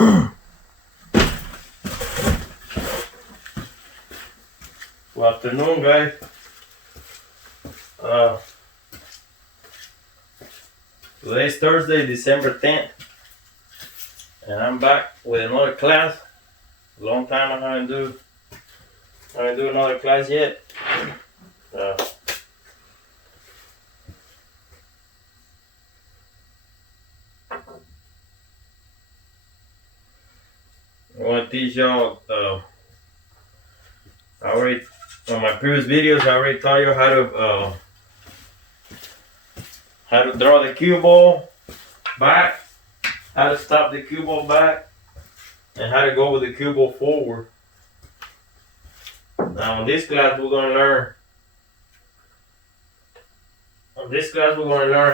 Good afternoon, guys. Today's Thursday, December 10th, and I'm back with another class. Long time I haven't do another class yet. I want to teach y'all. I already on my previous videos. I already taught you how to draw the cue ball back, how to stop the cue ball back, and how to go with the cue ball forward. Now, in this class, we're gonna learn.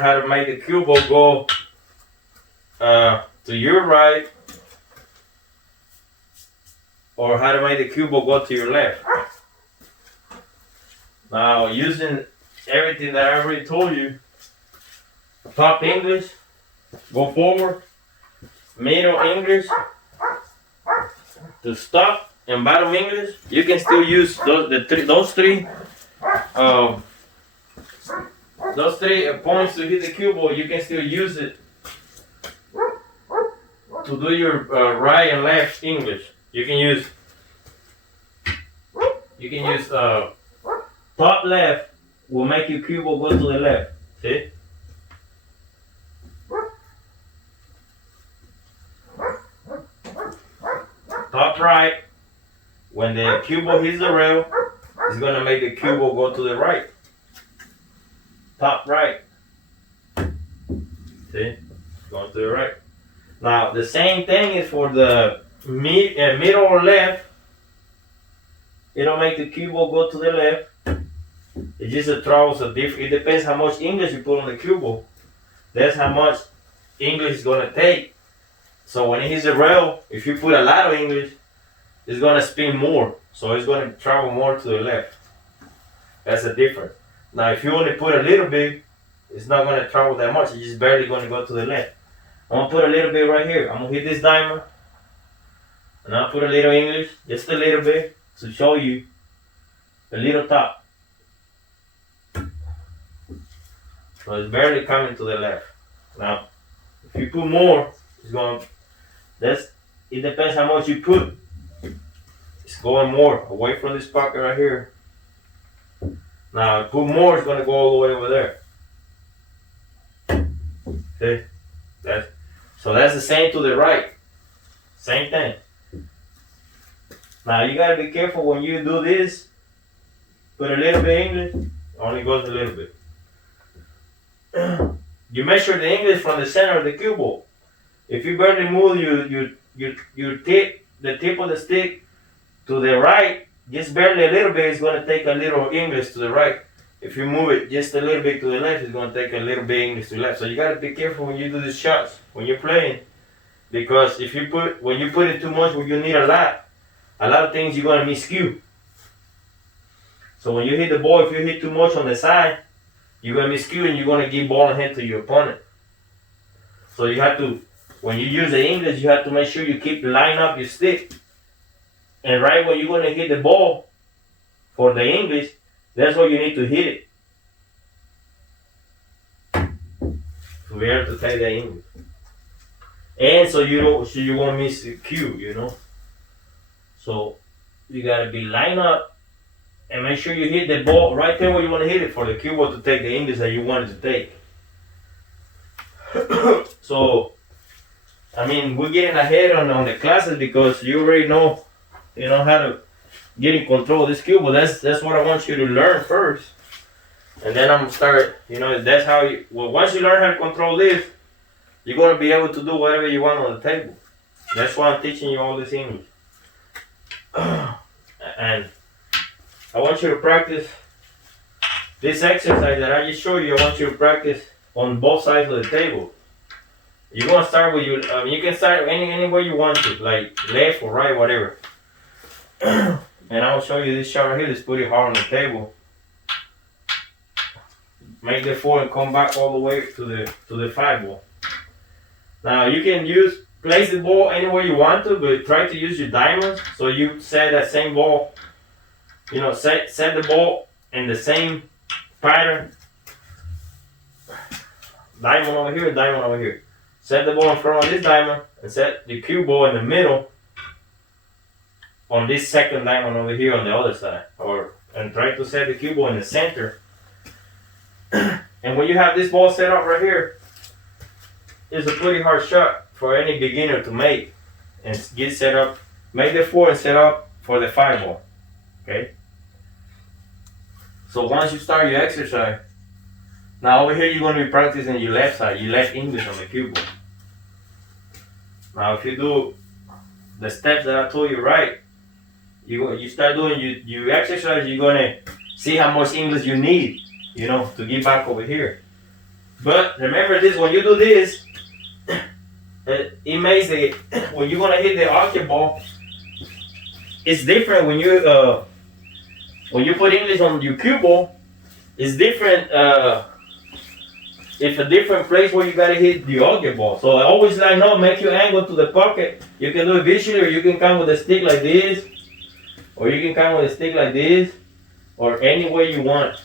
How to make the cue ball go to your right, or how to make the cue ball go to your left. Now, using everything that I already told you, top English, go forward, middle English, to stop, and bottom English, you can still use those three points to hit the cue ball. You can still use it to do your right and left English. You can use top left will make your cue ball go to the left. See? Top right, when the cue ball hits the rail, it's gonna make the cue ball go to the right. Top right. See? Going to the right. Now the same thing is for the middle or left. It'll make the cue ball go to the left. It just throws a different. It depends how much English you put on the cue ball. That's how much English is gonna take. So when it hits the rail, if you put a lot of English, it's gonna spin more. So it's gonna travel more to the left. That's the difference. Now if you only put a little bit, it's not gonna travel that much. It's just barely gonna go to the left. I'm gonna put a little bit right here. I'm gonna hit this diamond, and I'll put a little English, just a little bit, to show you a little top. So it's barely coming to the left. Now, if you put more, it's going. It depends how much you put. It's going more away from this pocket right here. Now, put more, it's going to go all the way over there. See? That's the same to the right. Same thing. Now, you got to be careful when you do this. Put a little bit English, only goes a little bit. You measure the English from the center of the cue ball. If you barely move the tip of the stick to the right, just barely a little bit, it's going to take a little English to the right. If you move it just a little bit to the left, it's going to take a little bit English to the left. So you got to be careful when you do these shots, when you're playing, because when you put it too much, when you need a lot of things, you're going to miscue. So when you hit the ball, if you hit too much on the side, you're going to miscue and you're going to give ball ahead to your opponent. So you have to, when you use the English, you have to make sure you keep line up your stick. And right when you're going to hit the ball for the English, that's where you need to hit it. To be able to take the English. And so you won't miss the cue, you know. So you got to be lined up and make sure you hit the ball right there where you want to hit it for the cue ball to take the English that you wanted to take. So, I mean, we're getting ahead on the classes because you already know, how to get in control of this cue ball. That's what I want you to learn first. And then I'm going to start, that's how once you learn how to control this, you're going to be able to do whatever you want on the table. That's why I'm teaching you all this English. And I want you to practice this exercise that I just showed you. I want you to practice on both sides of the table. You're going to start with you can start anywhere you want to, like left or right, whatever. And I'll show you this shot right here. Just put it hard on the table. Make the 4 and come back all the way to the 5 ball. Now you can use place the ball anywhere you want to, but try to use your diamonds. So you set that same ball, set the ball in the same pattern. Diamond over here, diamond over here. Set the ball in front of this diamond and set the cue ball in the middle on this second diamond over here on the other side. And try to set the cue ball in the center. And when you have this ball set up right here, it's a pretty hard shot for any beginner to make and get set up. Make the 4 and set up for the 5 ball. Okay? So once you start your exercise, now over here you're going to be practicing your left side, your left English on the cue ball. Now if you do the steps that I told you right, you start doing you exercise, you're going to see how much English you need, to get back over here. But remember this, when you do this, it makes when you're going to hit the arcade ball, it's different when you put English on your cue ball. It's different. It's a different place where you gotta hit the arcade ball. So I always line up, make your angle to the pocket. You can do it visually, or you can come with a stick like this, or you can come with a stick like this, or any way you want.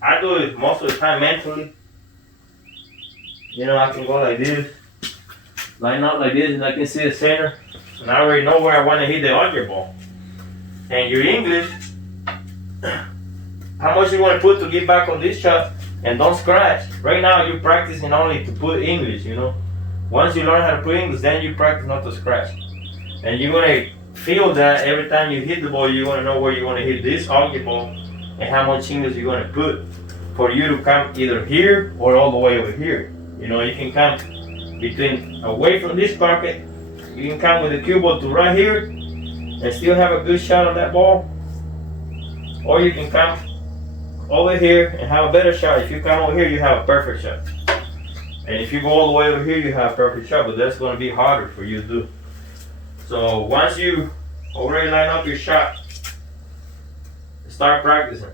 I do it most of the time mentally. I can go like this, line up like this, and I can see the center, and I already know where I want to hit the arcade ball. And your English, how much you want to put to get back on this shot, and don't scratch. Right now you're practicing only to put English, Once you learn how to put English, then you practice not to scratch. And you're going to feel that every time you hit the ball, you're going to know where you want to hit this arcade ball and how much English you're going to put for you to come either here or all the way over here. You can come away from this pocket. You can come with the cue ball to right here and still have a good shot on that ball. Or you can come over here and have a better shot. If you come over here, you have a perfect shot. And if you go all the way over here, you have a perfect shot, but that's going to be harder for you to do. So once you already line up your shot, start practicing.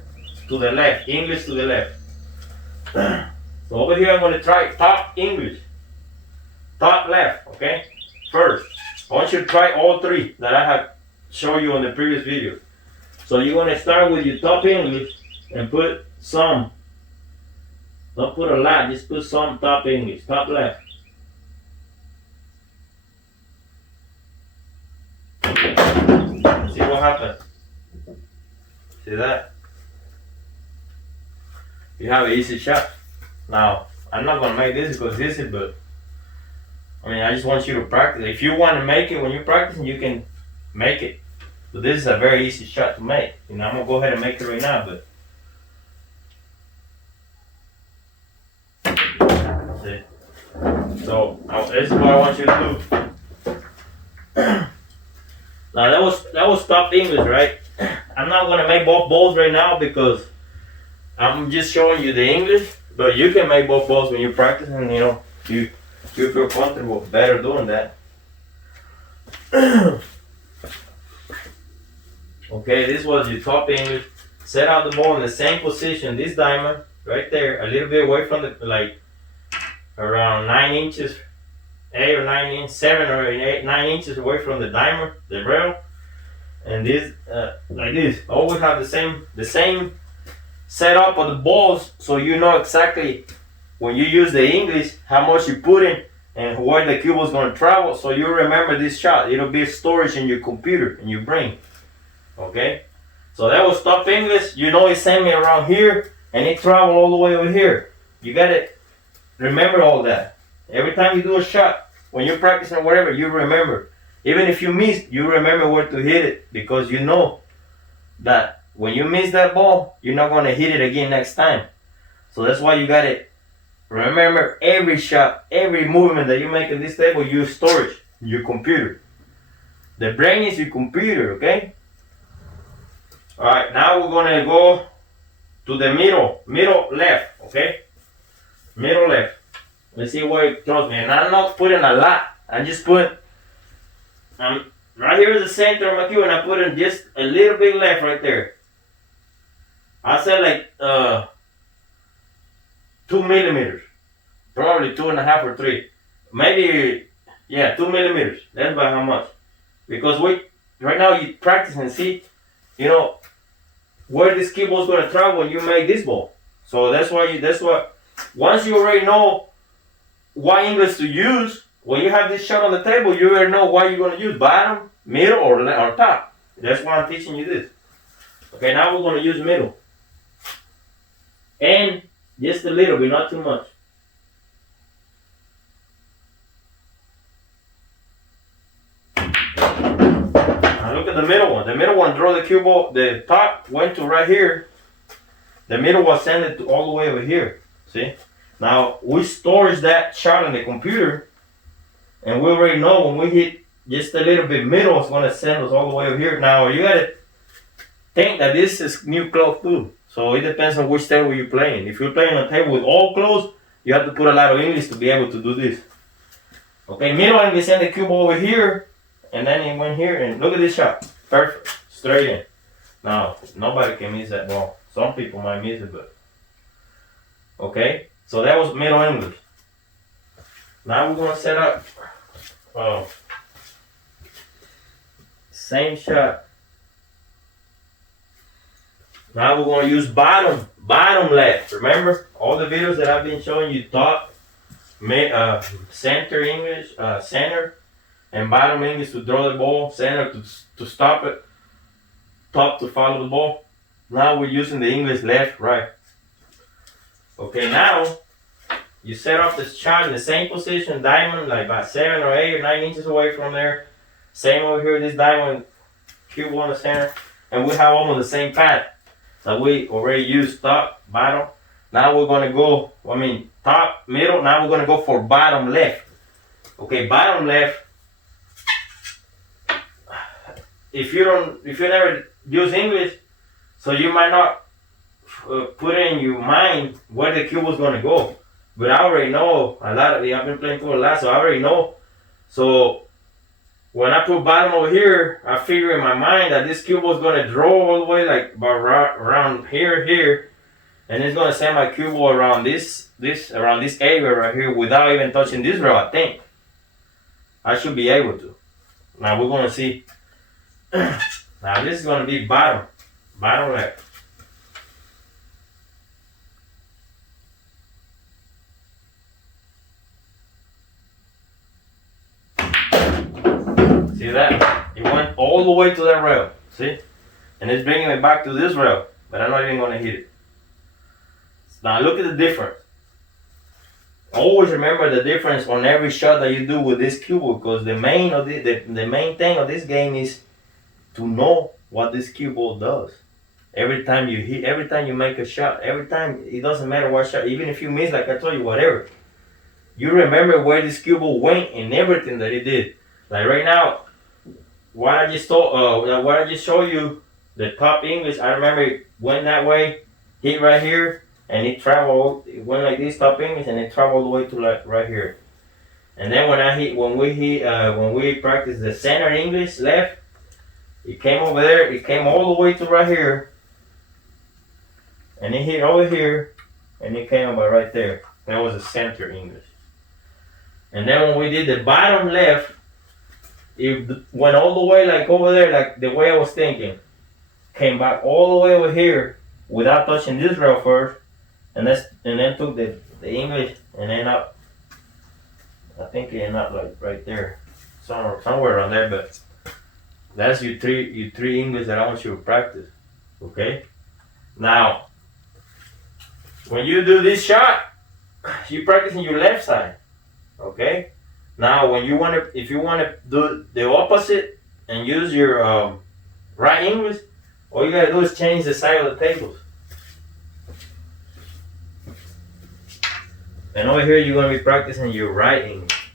To the left, English to the left. So over here, I'm going to try top English. Top left, okay? First, I want you to try all 3 that I have shown you in the previous video. So you're going to start with your top English and put some. Don't put a lot, just put some top English, top left. See what happens. See that? You have an easy shot. Now, I'm not going to make this because this is, but I just want you to practice. If you want to make it when you're practicing, you can make it. But this is a very easy shot to make. I'm going to go ahead and make it right now, but see? So this is what I want you to do. Now that was top English, right? I'm not gonna make both balls right now because I'm just showing you the English. But you can make both balls when you're practicing. You feel comfortable better doing that. Okay, this was your top English. Set out the ball in the same position. This diamond right there, a little bit away from the around 9 inches, 8 or 9 inches, 7 or 8, 9 inches away from the diamond, the rail. And this, like this, always have the same setup of the balls, so you know exactly when you use the English how much you put in and where the cue ball is going to travel. So you remember this shot. It'll be storage in your computer, in your brain. Okay. So that was top English. It sent me around here and it traveled all the way over here. You gotta remember all that. Every time you do a shot, when you're practicing or whatever, you remember. Even if you miss, you remember where to hit it, because you know that when you miss that ball, you're not going to hit it again next time. So that's why you got to remember every shot, every movement that you make at this table, you storage your computer. The brain is your computer, okay? Alright, now we're going to go to the middle left, okay? Middle left. Let's see where it throws me. And I'm not putting a lot. I just put, right here is the center of my cue, and I put in just a little bit left right there. I said like 2 millimeters. Probably 2.5 or 3. Maybe Yeah, 2 millimeters. That's by how much? Because right now you practice and see, you know, where this cue ball is gonna travel when you make this ball. So that's why once you already know what English to use, when you have this shot on the table, you already know what you're gonna use, bottom, middle, or top. That's why I'm teaching you this. Okay, now we're gonna use middle. And just a little bit, not too much. Now look at the middle one. The middle one draw the cue ball. The top went to right here. The middle one sent it to all the way over here. See? Now we storage that shot in the computer, and we already know when we hit just a little bit middle, it's gonna send us all the way over here. Now you gotta think that this is new close too. So it depends on which table you're playing. If you're playing a table with all closed, you have to put a lot of English to be able to do this. Okay, middle and we send the cube over here, and then it went here, and look at this shot. Perfect, straight in. Now, nobody can miss that ball. Some people might miss it, but. Okay, so that was middle English. Now we're gonna set up, same shot. Now we're going to use bottom left. Remember all the videos that I've been showing you, top, center English, center, and bottom English to draw the ball, center to stop it, top to follow the ball. Now we're using the English left, right. Okay, now you set up this shot in the same position, diamond, like about 7 or 8 or 9 inches away from there. Same over here, this diamond, cube on the center, and we have almost the same path. Now we already used top, bottom. Now we're gonna go, top, middle. Now we're gonna go for bottom left. Okay, bottom left. If you never use English, so you might not put in your mind where the cube was gonna go. But I already know I've been playing for a lot, so I already know. So when I put bottom over here, I figure in my mind that this cube was gonna draw all the way like about around here, and it's gonna send my cube ball around this area right here without even touching this rail. I think I should be able to. Now we're gonna see. Now this is gonna be bottom left. See that? It went all the way to that rail. See? And it's bringing me back to this rail. But I'm not even going to hit it. Now look at the difference. Always remember the difference on every shot that you do with this cube, because the main thing of this game is to know what this cue ball does. Every time you hit, every time you make a shot, every time, it doesn't matter what shot, even if you miss, like I told you, whatever. You remember where this cue ball went and everything that it did. Like right now, what I just showed you, the top English, I remember it went that way, hit right here, and it traveled, it went like this, top English, and it traveled all the way to like right here. And then when we practiced the center English left, it came over there, it came all the way to right here, and it hit over here, and it came about right there. That was the center English. And then when we did the bottom left, it went all the way like over there, like the way I was thinking. Came back all the way over here without touching this rail first, and then took the English and then up. I think it ended up like right there, somewhere around there. But that's your three English that I want you to practice. Okay. Now, when you do this shot, you practicing your left side. Okay. Now, if you wanna do the opposite and use your right English, all you gotta do is change the side of the tables. And over here, you're gonna be practicing your right English.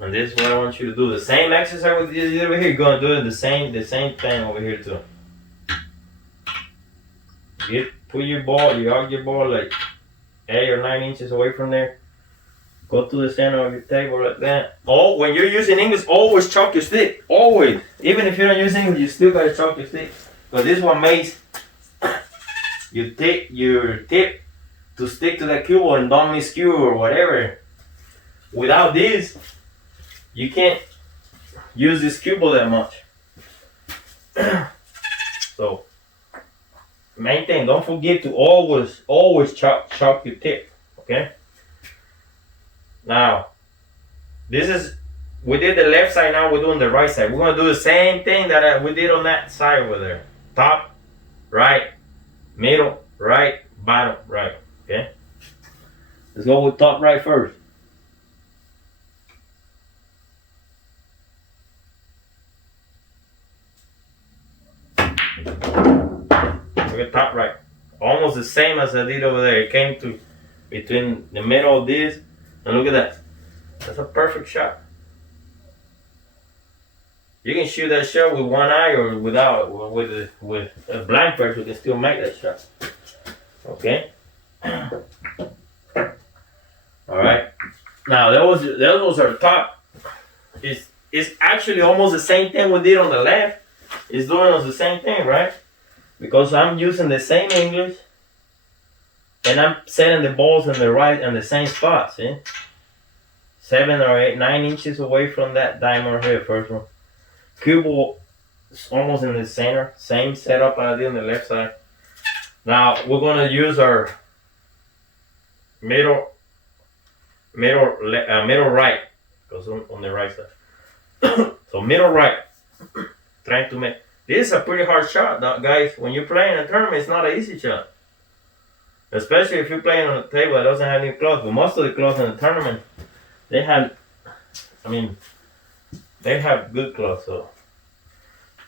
And this is what I want you to do. The same exercise with this over here, you're gonna do the same thing over here too. Put your ball, you arc your ball like 8 or 9 inches away from there. Go to the center of your table like that. Oh, when you're using English, always chalk your stick. Always. Even if you don't use English, you still gotta chalk your stick. Because this one makes you take your tip to stick to the cue ball and don't miscue or whatever. Without this, you can't use this cue ball that much. So, main thing, don't forget to always chalk your tip. Okay. Now, we did the left side. Now we're doing the right side. We're gonna do the same thing that we did on that side over there. Top, right, middle, right, bottom, right. Okay. Let's go with top right first. Look at top right. Almost the same as I did over there. It came to between the middle of this, and look at that. That's a perfect shot. You can shoot that shot with one eye or without, with a blind person. You can still make that shot. Okay. All right. Now those are top. It's actually almost the same thing we did on the left. It's doing us the same thing, right? Because I'm using the same English, and I'm setting the balls in the right and the same spot. See, 7 or 8, 9 inches away from that diamond here. First one. Cue ball is almost in the center. Same setup I did on the left side. Now we're gonna use our middle right, because on the right side. So middle right. Trying to make this is a pretty hard shot, guys. When you're playing a tournament, it's not an easy shot. Especially if you're playing on a table that doesn't have any clubs. But most of the clubs in the tournament, they have good clubs. So,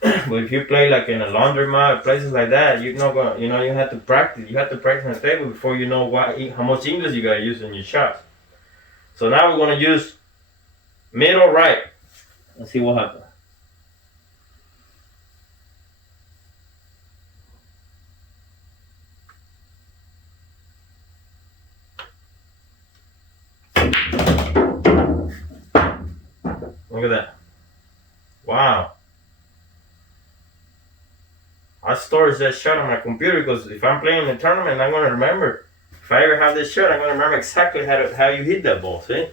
but if you play like in a laundromat, places like that, you're not gonna, you have to practice. You have to practice on the table before you know how much English you gotta use in your shots. So now we're gonna use middle right. Let's see what happens. Look at that. Wow. I storage that shot on my computer because if I'm playing in a tournament, I'm going to remember. If I ever have this shot, I'm going to remember exactly how you hit that ball. See?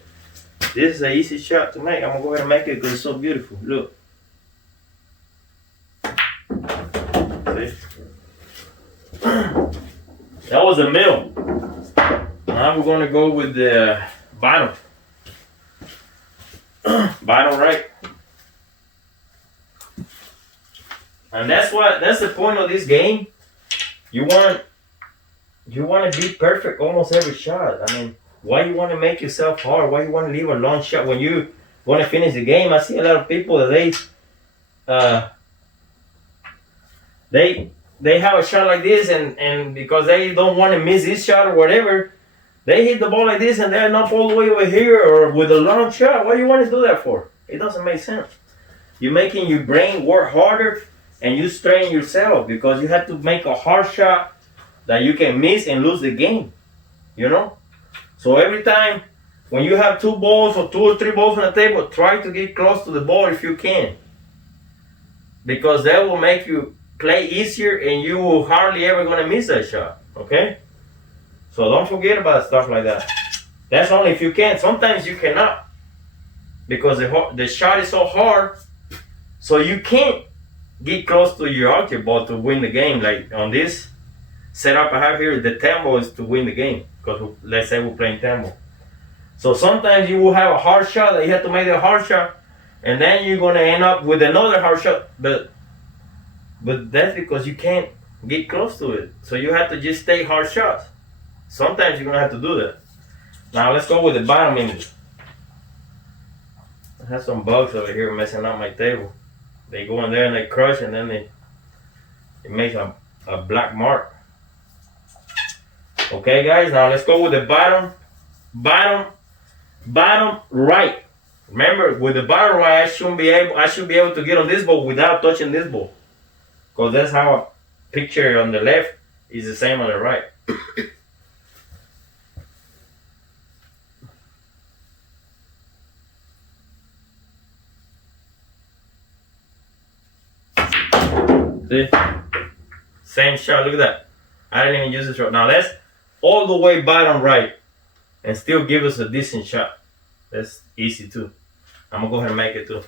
This is an easy shot to make. I'm going to go ahead and make it because it's so beautiful. Look. See? That was the middle. Now we're going to go with the bottom. Bottom right. And that's the point of this game. You want to be perfect almost every shot. I mean, why you want to make yourself hard? Why you want to leave a long shot when you want to finish the game? I see a lot of people that they have a shot like this and because they don't want to miss this shot or whatever, they hit the ball like this and they're not all the way over here or with a long shot. What do you want to do that for? It doesn't make sense. You're making your brain work harder and you strain yourself because you have to make a hard shot that you can miss and lose the game. So every time when you have 2 balls or 2 or 3 balls on the table, try to get close to the ball if you can. Because that will make you play easier and you will hardly ever going to miss that shot. Okay? So don't forget about stuff like that. That's only if you can. Sometimes you cannot. Because the shot is so hard, so you can't get close to your object ball to win the game. Like on this setup I have here, the tempo is to win the game. Because let's say we're playing tempo. So sometimes you will have a hard shot that you have to make a hard shot, and then you're going to end up with another hard shot. But that's because you can't get close to it. So you have to just take hard shots. Sometimes you're going to have to do that. Now let's go with the bottom image. I have some bugs over here messing up my table. They go in there and they crush and then it makes a black mark. Okay guys, now let's go with the bottom right. Remember, with the bottom right, I should be able to get on this ball without touching this ball. Because that's how a picture on the left is the same on the right. See? Same shot, look at that. I didn't even use this right now. That's all the way bottom right and still give us a decent shot. That's easy too. I'm gonna go ahead and make it too.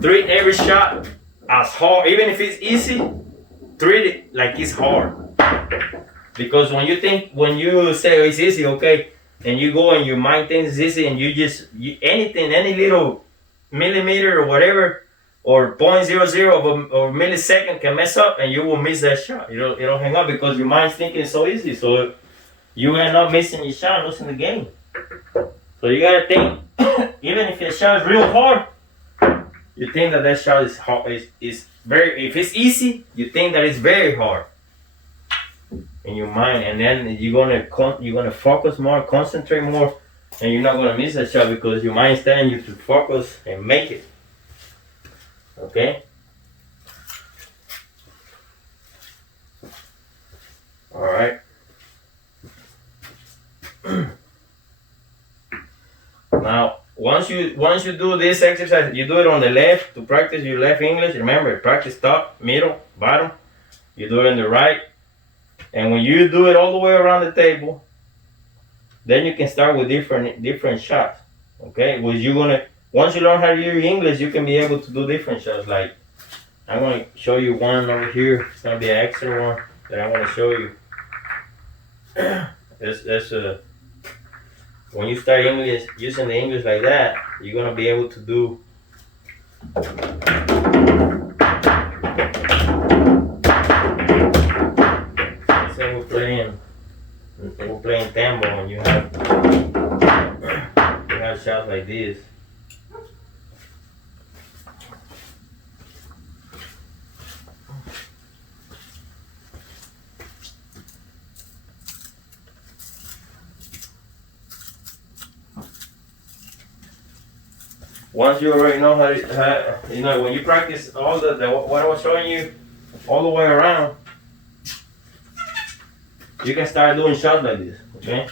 Treat every shot as hard, even if it's easy, treat it like it's hard. Because when you say oh, it's easy, okay, and you go and your mind thinks it's easy, and anything, any little millimeter or whatever, or 0.00 of a millisecond can mess up, and you will miss that shot. It'll hang up because your mind's thinking it's so easy. So you end up missing your shot, losing the game. So you gotta think, even if your shot is real hard, you think that shot is hard, is very. If it's easy, you think that it's very hard in your mind, and then you're gonna focus more, concentrate more, and you're not gonna miss that shot because your mind's telling you to focus and make it. Okay. All right. Now, once you do this exercise, you do it on the left to practice your left English. Remember, practice top, middle, bottom. You do it on the right. And when you do it all the way around the table, then you can start with different shots. Okay? Once you learn how to use English, you can be able to do different shots. Like, I'm going to show you one over here. It's going to be an extra one that I want to show you. When you start using the English like that, you're going to be able to do. Say we're playing tambo, and you have shots like this. Once you already know how when you practice all what I was showing you all the way around, you can start doing shots like this, okay?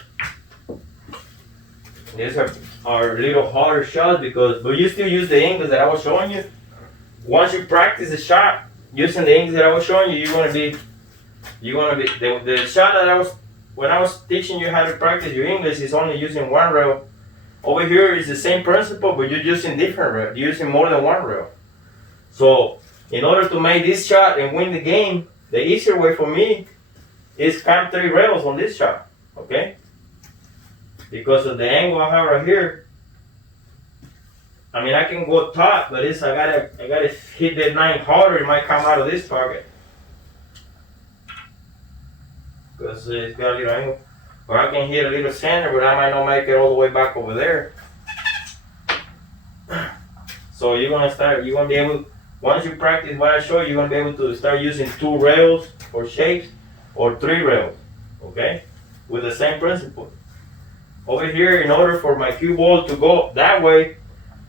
These are a little harder shots but you still use the English that I was showing you. Once you practice the shot using the English that I was showing you, you're gonna be the shot that when I was teaching you how to practice your English is only using one rail. Over here is the same principle, but you're using different rail. You're using more than one rail. So in order to make this shot and win the game, the easier way for me is count 3 rails on this shot, okay? Because of the angle I have right here. I mean, I can go top, but I gotta hit that 9 harder. It might come out of this target because it's got a little angle. Or I can hit a little center, but I might not make it all the way back over there. So you're gonna be able, once you practice what I show you, you're gonna be able to start using 2 rails for shapes or 3 rails, okay? With the same principle. Over here, in order for my cue ball to go that way,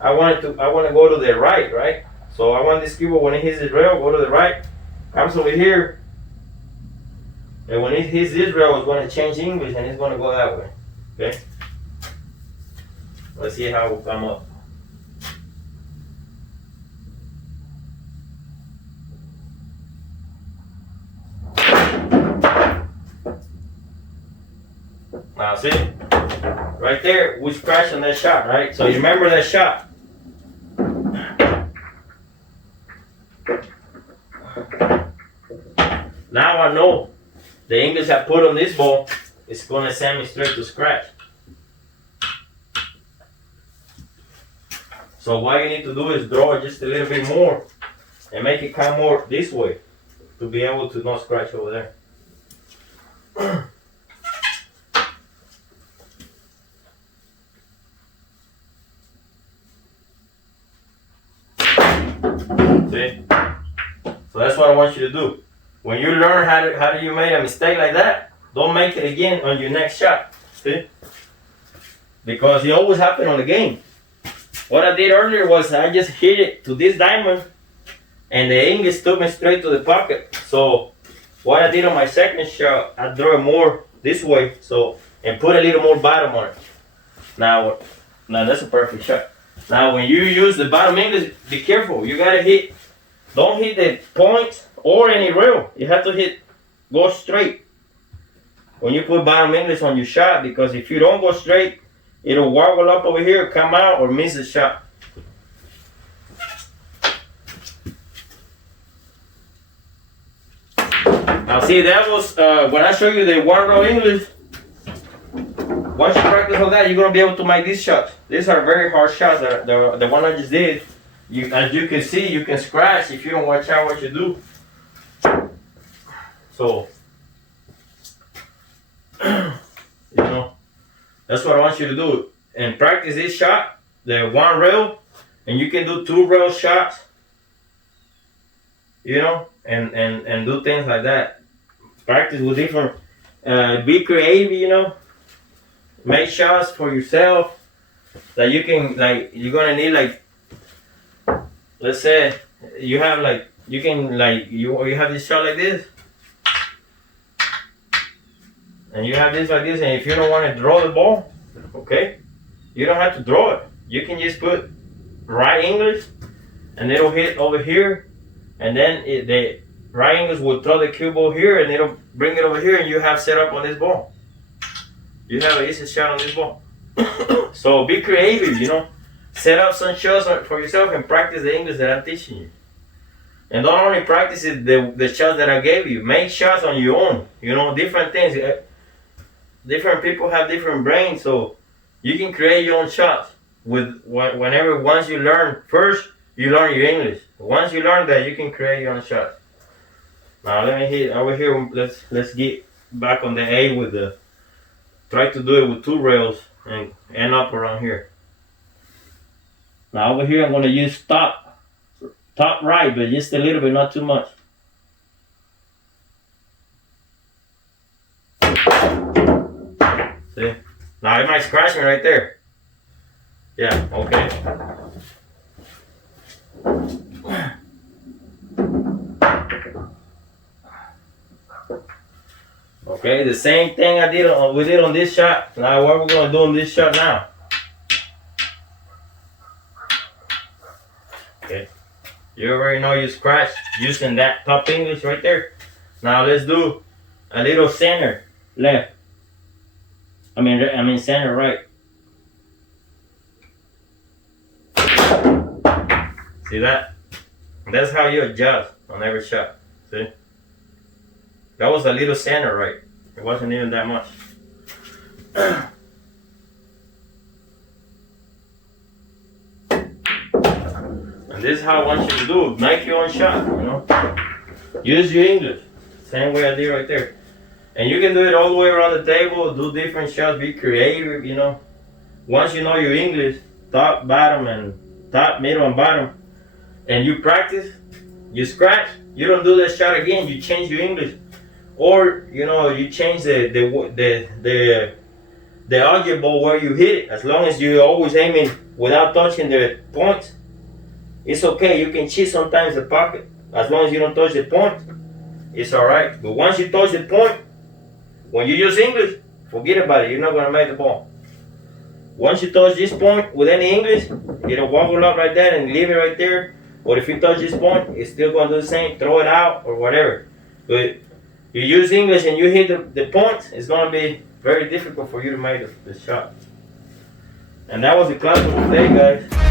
I want to go to the right? So I want this cue ball, when it hits the rail, go to the right, comes over here, and when it hits this rail, it's going to change English and it's going to go that way. Okay? Let's see how it will come up. Now see? Right there, we scratched on that shot, right? So you remember that shot. Now I know the English I put on this ball is going to send me straight to scratch. So what you need to do is draw just a little bit more and make it come more this way to be able to not scratch over there. See? So that's what I want you to do. When you learn how do you make a mistake like that, don't make it again on your next shot. See? Because it always happens on the game. What I did earlier was I just hit it to this diamond and the English took me straight to the pocket. So what I did on my second shot, I drew it more this way, and put a little more bottom on it. Now that's a perfect shot. Now, when you use the bottom English, be careful. You gotta hit. Don't hit the point or any rail. You have to hit. Go straight. When you put bottom English on your shot, because if you don't go straight, it'll wobble up over here, come out, or miss the shot. Now see, that was when I show you the one row English. Once you practice all that, you're gonna be able to make these shots. These are very hard shots. The one I just did, as you can see, you can scratch if you don't watch out what you do. So, you know, that's what I want you to do. And practice this shot, the one rail, and you can do 2 rail shots. You know, and do things like that. Practice with different. Be creative. You know. Make shots for yourself that you can, like, you're gonna need, like, let's say you have, like, you can, like, you have this shot like this, and you have this like this, and if you don't want to draw the ball, okay, you don't have to draw it. You can just put right English, and it'll hit over here, and then the right English will throw the cue ball here, and it'll bring it over here, and you have set up on this ball. You have an easy shot on this ball. So be creative, you know. Set up some shots for yourself and practice the English that I'm teaching you. And don't only practice it, the shots that I gave you. Make shots on your own. You know, different things. Different people have different brains, so you can create your own shots. Once you learn, first you learn your English. Once you learn that, you can create your own shots. Now let me hit over here. Let's get back on the A with the. Try to do it with 2 rails and end up around here. Now over here I'm going to use top right, but just a little bit, not too much. See? Now it might scratch me right there. Yeah, okay. Okay, the same thing we did on this shot. Now what we're gonna do on this shot now. Okay. You already know you scratch using that top English right there. Now let's do a little center left. I mean center right. See that? That's how you adjust on every shot. See? That was a little center right. It wasn't even that much. And this is how I want you to do. Make your own shot, you know. Use your English. Same way I did right there. And you can do it all the way around the table. Do different shots. Be creative, you know. Once you know your English, top, bottom, and top, middle, and bottom, and you practice, you scratch, you don't do that shot again. You change your English. Or, you know, you change the algebra where you hit it. As long as you're always aiming without touching the point, it's okay. You can cheat sometimes the pocket. As long as you don't touch the point, it's alright. But once you touch the point, when you use English, forget about it. You're not going to make the ball. Once you touch this point with any English, it'll wobble up right there and leave it right there. Or if you touch this point, it's still going to do the same. Throw it out or whatever. But you use English and you hit the point, it's going to be very difficult for you to make the shot. And that was the class for today, guys.